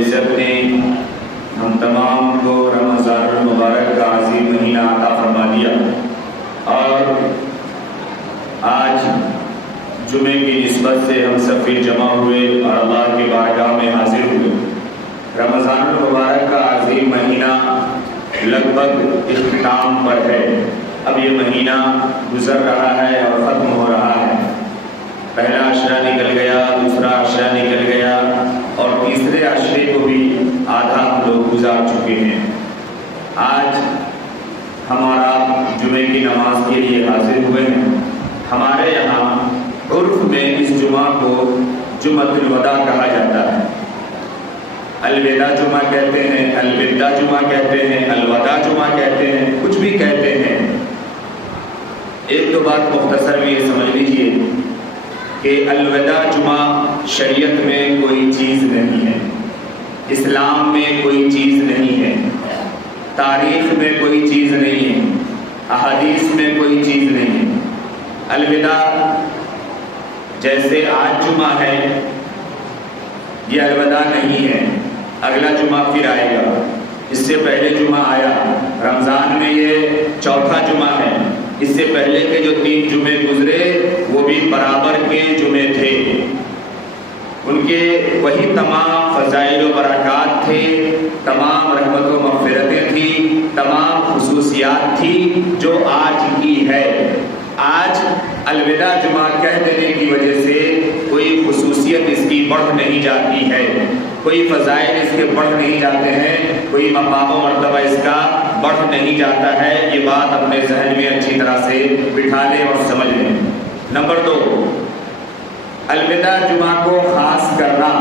العزت نے ہم تمام کو رمضان المبارک کا عظیم مہینہ عطا فرما دیا، اور آج جمعے کی نسبت سے ہم سب پھر جمع ہوئے اور اللہ کی بارگاہ میں حاضر ہوئے۔ رمضان المبارک کا عظیم مہینہ لگ بھگ اختتام پر ہے۔ اب یہ مہینہ گزر رہا ہے اور ختم ہو رہا ہے۔ پہلا عشرہ نکل گیا، دوسرا عشرہ نکل گیا، اور تیسرے عشرے کو بھی آدھا ہم لوگ گزار چکے ہیں۔ آج ہمارا جمعے کی نماز کے لیے حاضر ہوئے ہیں۔ ہمارے یہاں عرف میں اس جمعہ کو جمعۃ الوداع کہا جاتا ہے۔ الوداع جمعہ کہتے ہیں، الوداع جمعہ کہتے ہیں، الوداع جمعہ کہتے ہیں، کچھ بھی کہتے ہیں۔ ایک تو بات مختصر میں یہ سمجھ لیجئے کہ الوداع جمعہ شریعت میں کوئی چیز نہیں ہے، اسلام میں کوئی چیز نہیں ہے، تاریخ میں کوئی چیز نہیں ہے، احادیث میں کوئی چیز نہیں ہے۔ الوداع جیسے آج جمعہ ہے، یہ الوداع نہیں ہے۔ اگلا جمعہ پھر آئے گا، اس سے پہلے جمعہ آیا، رمضان میں یہ چوتھا جمعہ ہے۔ اس سے پہلے کے جو 3 جمعے گزرے وہ بھی برابر کے جمعے تھے، ان کے وہی تمام فضائل و برکات تھے، تمام رحمت و مغفرتیں تھیں، تمام خصوصیات تھی جو آج کی ہے۔ آج الوداع جمعہ کہہ دینے کی وجہ سے کوئی خصوصیت اس کی بڑھ نہیں جاتی ہے، کوئی فضائل اس کے بڑھ نہیں جاتے ہیں، کوئی مقام و مرتبہ اس کا بڑھ نہیں جاتا ہے۔ یہ بات اپنے ذہن میں اچھی طرح سے بٹھا لیں اور سمجھ لیں۔ نمبر 2، الوداع جمعہ کو خاص کرنا،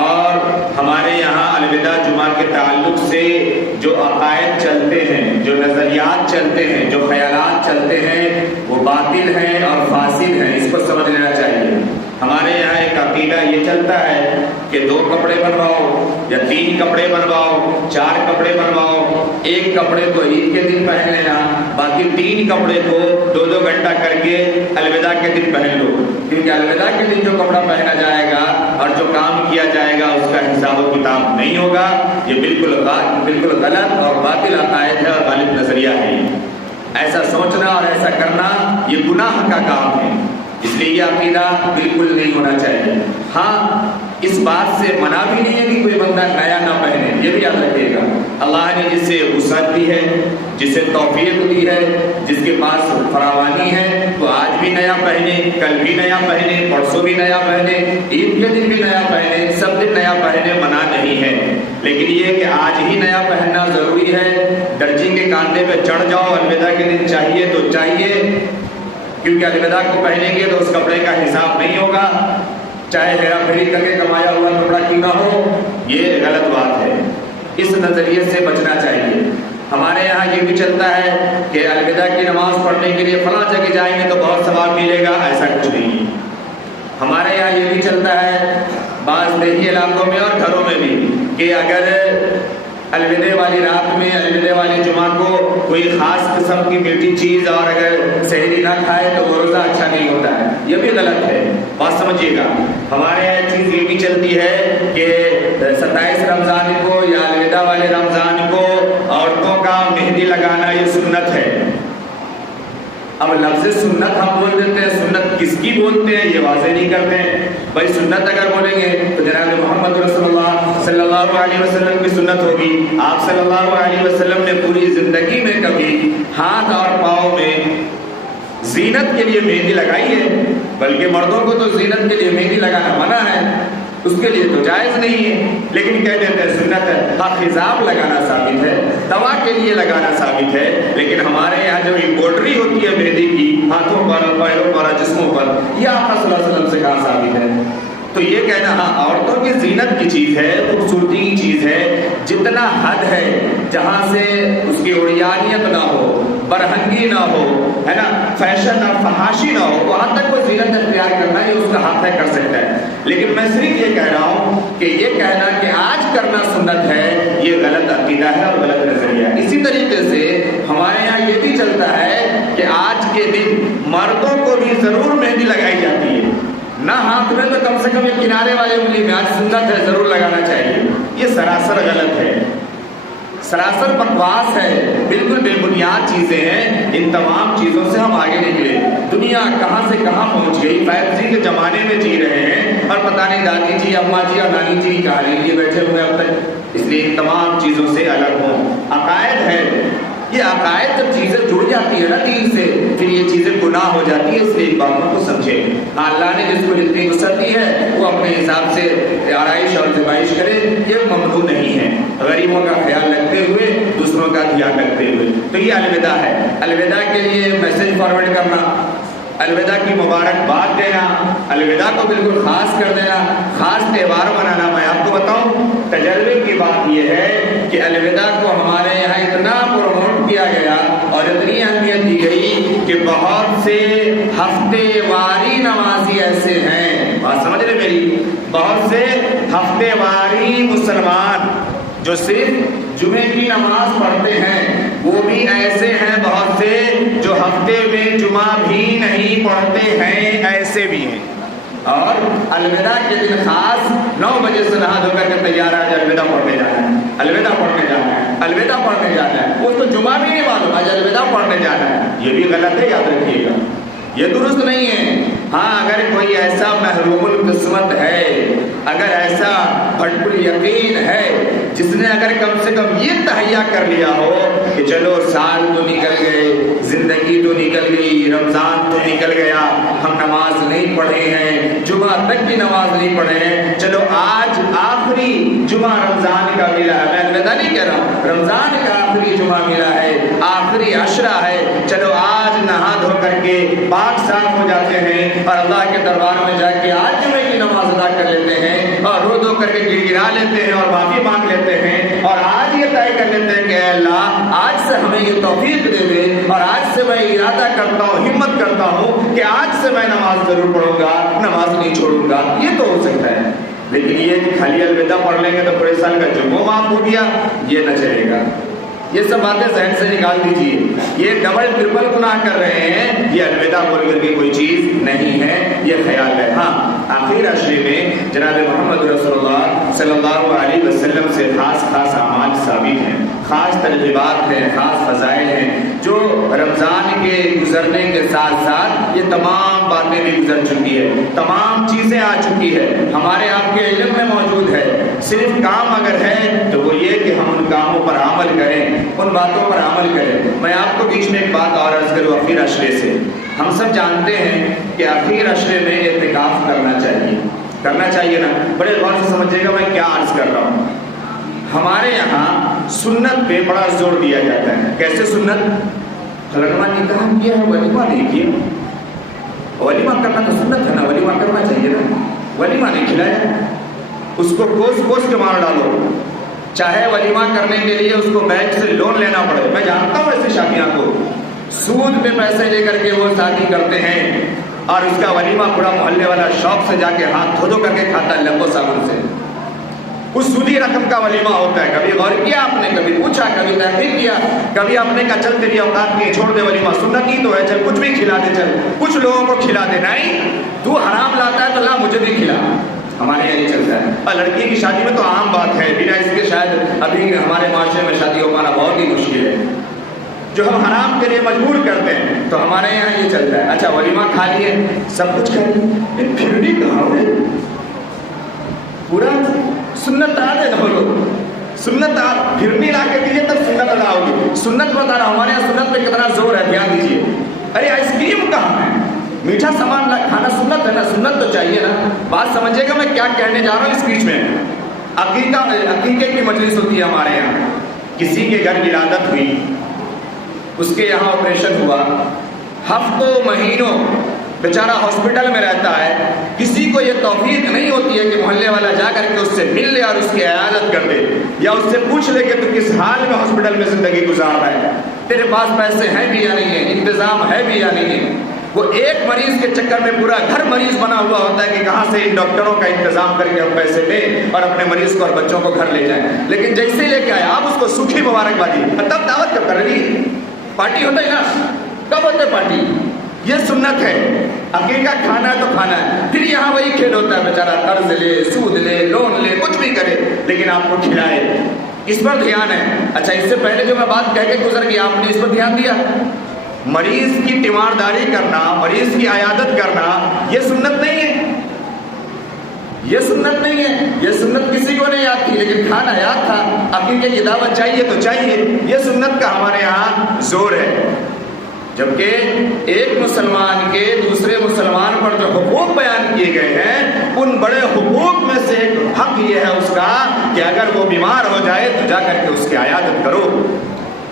اور ہمارے یہاں الوداع جمعہ کے تعلق سے جو عقائد چلتے ہیں، جو نظریات چلتے ہیں، جو خیالات چلتے ہیں، وہ باطل ہیں اور فاسد ہیں، اس کو سمجھ لینا چاہیے۔ ہمارے یہاں ایک عقیدہ یہ چلتا ہے کہ 2 کپڑے بنواؤ یا 3 کپڑے بنواؤ، 4 کپڑے بنواؤ، ایک کپڑے کو عید کے دن پہن لینا، باقی 3 کپڑے کو 2-2 گھنٹہ کر کے الوداع کے دن پہن لو، کیونکہ الوداع کے دن جو کپڑا پہنا جائے گا اور جو کام کیا جائے گا اس کا حساب و کتاب نہیں ہوگا۔ یہ بالکل غلط اور باطل عقائد ہے اور غالب نظریہ ہے۔ ایسا سوچنا اور ایسا کرنا یہ گناہ کا کام ہے، اس لیے یہ عقیدہ بالکل نہیں ہونا چاہیے۔ ہاں، اس بات سے منع بھی نہیں ہے کہ کوئی بندہ نیا نہ پہنے، یہ بھی یاد رکھیے گا۔ اللہ نے جسے وسعت دی ہے، جسے توفیق دی ہے، جس کے پاس فراوانی ہے، تو آج بھی نیا پہنے، کل بھی نیا پہنے، پرسوں بھی نیا پہنے، عید کے دن بھی نیا پہنے، سب دن نیا پہنے، منع نہیں ہے۔ لیکن یہ کہ آج ہی نیا پہننا ضروری ہے، درجی کے کاندھے پہ چڑھ جاؤ، الوداع کے دن چاہیے تو چاہیے، کیونکہ الوداع کو پہنیں گے تو اس کپڑے کا حساب نہیں ہوگا، چاہے ہیرا پھیری کر کے کمایا ہوا کپڑا کیوں نہ ہو۔ یہ غلط بات ہے، اس نظریے سے بچنا چاہیے۔ ہمارے یہاں یہ بھی چلتا ہے کہ الوداع کی نماز پڑھنے کے لیے فلاں جگہ جائیں گے تو بہت ثواب ملے گا، ایسا کچھ نہیں۔ ہمارے یہاں یہ بھی چلتا ہے بعض دیہی علاقوں میں اور گھروں میں بھی کہ اگر الوداع والی رات میں، الوداع والی جمعہ کو کوئی خاص قسم کی میٹھی چیز اور اگر سحری نہ کھائے تو وہ روزہ اچھا نہیں ہوتا ہے، یہ بھی غلط ہے، بات سمجھیے گا۔ ہمارے یہاں چیز یہ بھی چلتی ہے کہ 27 رمضان کو یا الوداع والے رمضان کو عورتوں کا مہندی لگانا یہ سنت ہے۔ اب لفظ سنت ہم بول دیتے ہیں، سنت کس کی بولتے ہیں یہ واضح نہیں کرتے ہیں۔ بھائی سنت اگر بولیں گے تو جناب محمد رسول اللہ صلی اللہ علیہ وسلم کی سنت ہوگی۔ آپ صلی اللہ علیہ وسلم نے پوری زندگی میں کبھی ہاتھ اور پاؤں میں زینت کے لیے مہندی لگائی ہے، بلکہ مردوں کو تو زینت کے لیے مہندی لگانا منع ہے، اس کے لیے تو جائز نہیں ہے، لیکن کہہ دیتے ہیں سنت ہے۔ ہاں، خضاب لگانا ثابت ہے، دوا کے لیے لگانا ثابت ہے، لیکن ہمارے یہاں جو امبروڈری ہوتی ہے مہندی کی ہاتھوں پر، پیروں پر، جسموں پر، یہ آقا صلی اللہ علیہ وسلم سے کہاں ثابت ہے؟ تو یہ کہنا ہاں عورتوں کی زینت کی چیز ہے، خوبصورتی کی چیز ہے، جتنا حد ہے جہاں سے اس کی عریانیت نہ ہو، برہنگی نہ ہو، ہے نا، فیشن اور فحاشی نہ ہو، وہاں تک وہ زینت اختیار کرنا یہ اس کا حق ہے، کر سکتا ہے۔ لیکن میں صرف یہ کہہ رہا ہوں کہ یہ کہنا کہ آج کرنا سنت ہے یہ غلط عقیدہ ہے اور غلط نظریہ ہے۔ اسی طریقے سے ہمارے یہاں یہ بھی چلتا ہے کہ آج کے دن مردوں کو بھی ضرور مہندی لگائی جاتی ہے، نہ ہاتھ ہاتھ میں تو کم سے کم یہ کنارے والے انگلی میں، آج سنت ہے ضرور لگانا چاہیے. یہ سراسر غلط ہے، سراسر بکواس ہے، بالکل بے بنیاد چیزیں ہیں. ان تمام چیزوں سے ہم آگے نکلے. دنیا کہاں سے کہاں پہنچ گئی. 5G کے زمانے میں جی رہے ہیں اور پتہ نہیں دادی جی، اماں جی اور نانی جی کی کہانی لیے بیٹھے ہوئے اب تک. اس لیے ان تمام چیزوں سے الگ ہوں. عقائد ہے، یہ عقائد جب چیزیں جڑ جاتی ہے نا دین سے، پھر یہ چیزیں گناہ ہو جاتی ہے. اس لیے ان باتوں کو سمجھے. اللہ نے جس کو جتنی وسعت دی ہے وہ اپنے حساب سے آرائش اور زبائش کرے، یہ ممنوع نہیں ہے. غریبوں کا خیال رکھتے ہوئے، دوسروں کا دھیان رکھتے ہوئے. تو یہ الوداع ہے. الوداع کے لیے میسج فارورڈ کرنا، الوداع کی مبارکباد دینا، الوداع کو بالکل خاص کر دینا، خاص تہوار منانا. میں آپ کو بتاؤں تجربے کی بات یہ ہے کہ الوداع کو ہمارے یہاں اتنا پروموٹ کیا گیا اور اتنی اہمیت دی گئی کہ بہت سے ہفتے واری نمازی ایسے ہیں، بات سمجھ رہے میری، بہت سے ہفتے واری مسلمان جو صرف جمعے کی نماز پڑھتے ہیں، وہ بھی ایسے ہیں بہت سے جو ہفتے میں جمعہ بھی نہیں پڑھتے ہیں، ایسے بھی ہیں. اور الوداع کے دن خاص 9 بجے سے نہا دھو کر کے تیار آج الوداع پڑھنے جانا ہے، الوداع پڑھنے جانا ہے، الوداع پڑھنے جانا ہے. وہ تو جمعہ بھی نہیں معلوم، آج الوداع پڑھنے جانا ہے. یہ بھی غلط ہے، یاد رکھیے گا، یہ درست نہیں ہے. ہاں اگر کوئی ایسا محروم القسمت ہے، اگر ایسا بھٹک الیقین ہے جس نے اگر کم سے کم یہ تہیا کر لیا ہو کہ چلو سال تو نکل گئے، زندگی تو نکل گئی، رمضان تو نکل گیا، ہم نماز نہیں پڑھے ہیں، جمعہ تک بھی نماز نہیں پڑھے ہیں، چلو آج آخری جمعہ رمضان کا ملا ہے. میں الوداع نہیں کہہ رہا ہوں، رمضان کا آخری جمعہ ملا ہے، آخری عشرہ ہے، چلو آج نہا دھو کر کے پاک صاف ہو جاتے ہیں اور اللہ کے دربار میں جا کے آج جمعے کی نماز ادا کر لیتے ہیں اور رو دو کر کے گر گرا لیتے ہیں اور معافی مانگ لیتے ہیں اور آج یہ طے کر لیتے ہیں کہ اے اللہ آج سے ہمیں یہ توفیق دے دے اور آج سے میں ارادہ کرتا ہوں، ہمت کرتا ہوں کہ آج سے میں نماز ضرور پڑھوں گا، نماز نہیں چھوڑوں گا. یہ تو ہو سکتا ہے. لیکن یہ کہ خالی الوداع پڑھ لیں گے تو پورے سال کا جمعہ معاف ہو گیا، یہ نہ چلے گا. یہ سب باتیں ذہن سے نکال دیجیے. یہ ڈبل ٹرپل گناہ کر رہے ہیں. یہ الوداع بول کر کے کوئی چیز نہیں ہے، یہ خیال ہے. ہاں آخر عشرے میں جناب محمد رسول اللہ صلی اللہ علیہ وسلم سے خاص خاص اعمال ثابت ہیں، خاص ترغیبات ہیں، خاص فضائل ہیں جو رمضان کے گزرنے کے ساتھ ساتھ یہ تمام باتیں بھی گزر چکی ہے، تمام چیزیں آ چکی ہے، ہمارے آپ کے علم میں موجود ہے. صرف کام اگر ہے تو وہ یہ کہ ہم ان کاموں پر عمل کریں، ان باتوں پر عمل کریں. میں آپ کو بیچ میں ایک بات اور عرض کروں. اخیر عشرے سے ہم سب جانتے ہیں کہ اخیر عشرے میں اعتکاف کرنا چاہیے نا. بڑے غور سے سمجھیے گا میں کیا عرض کر رہا ہوں. ہمارے یہاں سنت پہ بڑا زور دیا جاتا ہے. کیسے سنت؟ فلاں نکاح کیا ہے، ولیمہ نہیں کیا. ولیمہ کرنا تو سنت ہے نا، ولیمہ کرنا چاہیے نا. ولیمہ نہیں کھلایا، اس کو کوس کے مار ڈالو. چاہے ولیمہ کرنے کے لیے اس کو بینک سے لون لینا پڑے. میں جانتا ہوں ایسی شادیاں کو سود پہ پیسے لے کر کے وہ شادی کرتے ہیں اور اس کا ولیمہ پورا محلے والا شوق سے جا کے ہاتھ دھو کر کے کھاتا ہے لیمبو صابن سے. اس سودی رقم کا ولیمہ ہوتا ہے. کبھی غور کیا آپ نے؟ کبھی پوچھا؟ کبھی تحقیق کیا؟ کبھی آپ نے کہا چل تیری اوقات کی چھوڑ دے ولیمہ، سنت ہی تو ہے، چل کچھ بھی کھلا دے، چل کچھ لوگوں کو کھلا دے. نہیں، تو حرام لاتا ہے تو لا مجھے بھی کھلا. ہمارے یہاں نہیں چلتا ہے. اور لڑکی کی شادی میں تو عام بات ہے، بنا اس کے شاید ابھی ہمارے معاشرے میں شادی ہو پانا بہت ہی مشکل ہے. جو ہم حرام کے لیے مجبور کرتے ہیں تو ہمارے یہاں یہ چلتا ہے. اچھا ولیمہ کھا لیے، سب کچھ کھا لیے، پھر بھی کہاں ہے پورا سنت آ دے گا. لوگ سنت پھر بھی لا کے دیجیے تب سنت ادا ہوگی. سنت بتا رہا ہوں ہمارے یہاں سنت پہ کتنا زور ہے، دھیان دیجیے. ارے آئس کریم کہاں ہے؟ میٹھا سامان کھانا سنت ہے نا، سنت تو چاہیے نا. بات سمجھے گا میں کیا کہنے جا رہا ہوں اس بیچ میں. عقیقے کی مجلس ہوتی ہے ہمارے یہاں. کسی کے گھر ولادت ہوئی، اس کے یہاں آپریشن ہوا، ہفتوں مہینوں بیچارہ ہاسپٹل میں رہتا ہے. کسی کو یہ توفیق نہیں ہوتی ہے کہ محلے والا جا کر کے اس سے مل لے اور اس کی عیادت کر دے یا اس سے پوچھ لے کہ تو کس حال میں ہاسپٹل میں زندگی گزار رہا ہے، تیرے پاس پیسے ہیں بھی یا نہیں ہے، انتظام ہے بھی یا نہیں ہے. وہ ایک مریض کے چکر میں پورا گھر مریض بنا ہوا ہوتا ہے کہ کہاں سے ان ڈاکٹروں کا انتظام کر کے ہم پیسے لیں اور اپنے مریض کو اور بچوں کو گھر لے جائیں. لیکن جیسے لے کے آئے آپ اس کو سکھی مبارکبادی، تب دعوت کب کر رہی ہے؟ پارٹی ہوتا ہے نا، کب ہوتا ہے پارٹی؟ یہ سنت ہے. عقیقہ کھانا ہے تو کھانا ہے. پھر یہاں وہی کھیل ہوتا ہے, بیچارہ قرض لے, سود لے, لون لے, کچھ بھی کرے, لیکن آپ کو کھلائے. اس پر دھیان ہے. اچھا, اس سے پہلے جو میں بات کہہ کے گزر گیا, آپ نے اس پر دھیان دیا؟ مریض کی تیمارداری کرنا, مریض کی عیادت کرنا, یہ سنت نہیں ہے. یہ سنت نہیں ہے. یہ سنت کسی کو نہیں آتی, لیکن کھانا یاد تھا. عقیقے کی دعوت چاہیے تو چاہیے. یہ سنت کا ہمارے یہاں زور ہے. جبکہ ایک مسلمان کے دوسرے مسلمان پر جو حقوق بیان کیے گئے ہیں, ان بڑے حقوق میں سے ایک حق یہ ہے اس کا کہ اگر وہ بیمار ہو جائے تو جا کر کے اس کی عیادت کرو,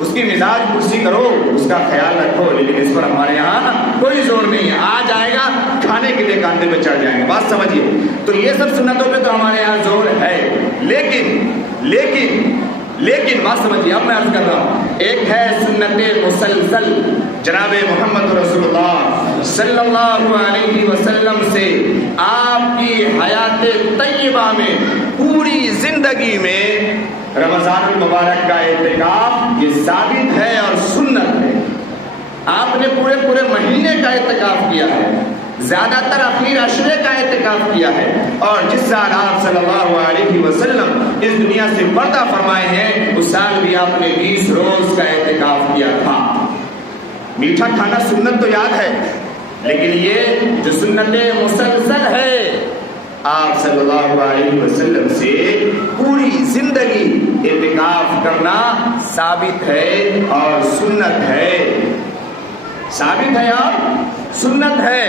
اس کی مزاج پرسی کرو, اس کا خیال رکھو. لیکن اس پر ہمارے یہاں کوئی زور نہیں ہے. آ جائے گا کھانے کے لیے کاندھے پہ چڑھ جائیں گے. بات سمجھیے. تو یہ سب سنتوں پہ تو ہمارے یہاں زور ہے. لیکن بات سمجھیے. اب میں عرض کر رہا ہوں, ایک ہے سنت مسلسل. جناب محمد رسول اللہ صلی اللہ علیہ وسلم سے آپ کی حیات طیبہ میں, پوری زندگی میں رمضان المبارک کا اعتکاف یہ ثابت ہے اور سنت ہے. آپ نے پورے مہینے کا اعتکاف کیا ہے, زیادہ تر اخیر عشرے کا اعتکاف کیا ہے. اور جس سال آپ صلی اللہ علیہ وسلم اس دنیا سے پردہ فرمائے ہیں, اس سال بھی آپ نے 20 روز کا اعتکاف کیا تھا. میٹھا کھانا سنت تو یاد ہے, لیکن یہ جو سنت مسلسل ہے, آپ صلی اللہ علیہ وسلم سے پوری زندگی اعتکاف کرنا ثابت ہے اور سنت ہے. ثابت ہے اور سنت ہے.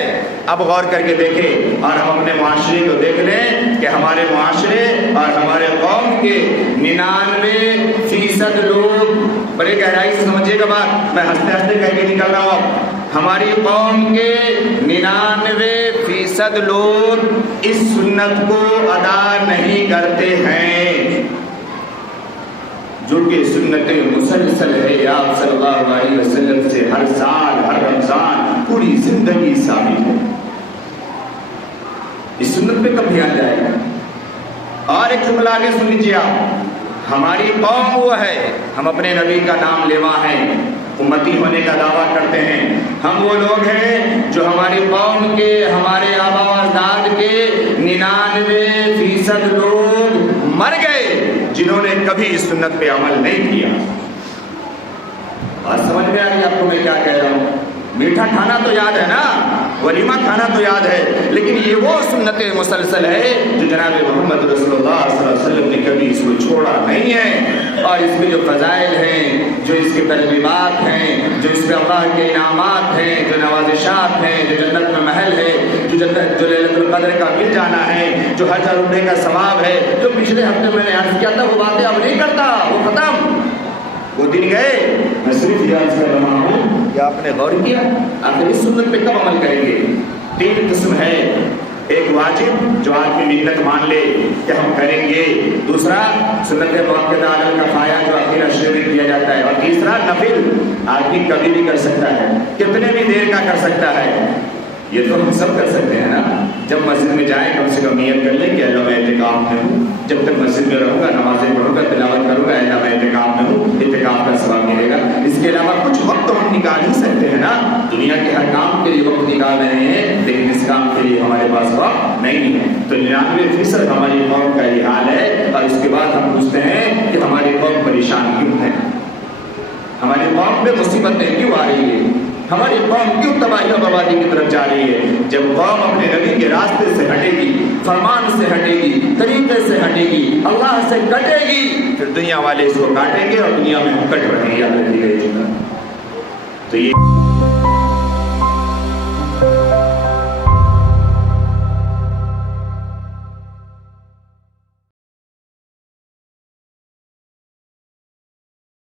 اب غور کر کے دیکھیں اور ہم اپنے معاشرے کو دیکھ لیں کہ ہمارے معاشرے اور ہمارے قوم کے 99% لوگ, بڑے گہرائی سے سمجھیے گا بات, میں ہنستے کہہ کے نکل رہا ہوں. ہماری قوم کے 99% لوگ اس سنت کو ادا نہیں کرتے ہیں, جو کہ سنت مسلسل ہے. آپ صلی اللہ علیہ وسلم سے ہر سال ہر رمضان پوری زندگی ثابت ہے. اس سنت پہ کب دھیان جائے گا؟ اور ایک جملہ آگے سن لیجیے آپ. ہماری قوم وہ ہے, ہم اپنے نبی کا نام لیوا ہیں, امتی ہونے کا دعویٰ کرتے ہیں. ہم وہ لوگ ہیں جو ہماری قوم کے, ہمارے آبا و اجداد کے 99% لوگ مر گئے جنہوں نے کبھی اس سنت پہ عمل نہیں کیا. بات سمجھ میں آ رہی آپ کو میں کیا کہہ رہا ہوں؟ میٹھا کھانا تو یاد ہے نا, ولیمہ کھانا تو یاد ہے, لیکن یہ وہ سنت مسلسل ہے جو جناب محمد رسول اللہ صلی اللہ علیہ وسلم نے کبھی اس کو چھوڑا نہیں ہے. اور اس میں جو فضائل ہیں, جو اس کے ترغیبات ہیں, جو اس میں اللہ کے انعامات ہیں, جو نوازشات ہیں, جو جنت میں محل ہے, جو لیلۃ القدر کا مل جانا ہے, جو حج اور عمرے کا ثواب ہے, جو پچھلے ہفتے میں نے عرض کیا تھا, وہ باتیں اب نہیں کرتا, وہ ختم, وہ دن گئے. میں صرف یاد کر رہا ہوں کہ آپ نے غور کیا آخر اس سنت پہ کب عمل کریں گے. 3 قسم ہے. ایک واجب جو آدمی منت مان لے کہ ہم کریں گے, دوسرا سنت موقع علی کفایہ جو آخر عشرے میں کیا جاتا ہے, اور تیسرا نفل, آدمی کبھی بھی کر سکتا ہے, کتنے بھی دیر کا کر سکتا ہے. یہ تو ہم سب کر سکتے ہیں نا. جب مسجد میں جائیں کم سے کم نیت کر لیں کہ اللہ میں اعتکاف میں ہوں, جب تک مسجد میں رہوں گا, نمازیں پڑھوں گا, تلاوت کروں گا, اللہ میں اعتکاف میں ہوں, اعتکاف کا ثواب ملے گا. اس کے علاوہ کچھ وقت ہم نکال ہی سکتے ہیں نا. دنیا کے ہر کام کے لیے وقت نکال رہے ہیں, لیکن اس کام کے لیے ہمارے پاس وقت نہیں ہے. تو 99% ہماری قوم کا یہ حال ہے. اور اس کے بعد ہم پوچھتے ہیں کہ ہماری قوم پریشان کیوں ہے, ہماری قوم پہ مصیبتیں کیوں آ رہی ہے, ہماری قوم کیوں تباہی و بربادی کی طرف جا رہی ہے. جب قوم اپنے نبی کے راستے سے ہٹے گی, فرمان سے ہٹے گی, طریقے سے ہٹے گی, اللہ سے کٹے گی, پھر دنیا والے اس کو کاٹیں گے اور دنیا میں ہم کٹ رہے ہیں. یاد رکھیے گا یہ. تو یہ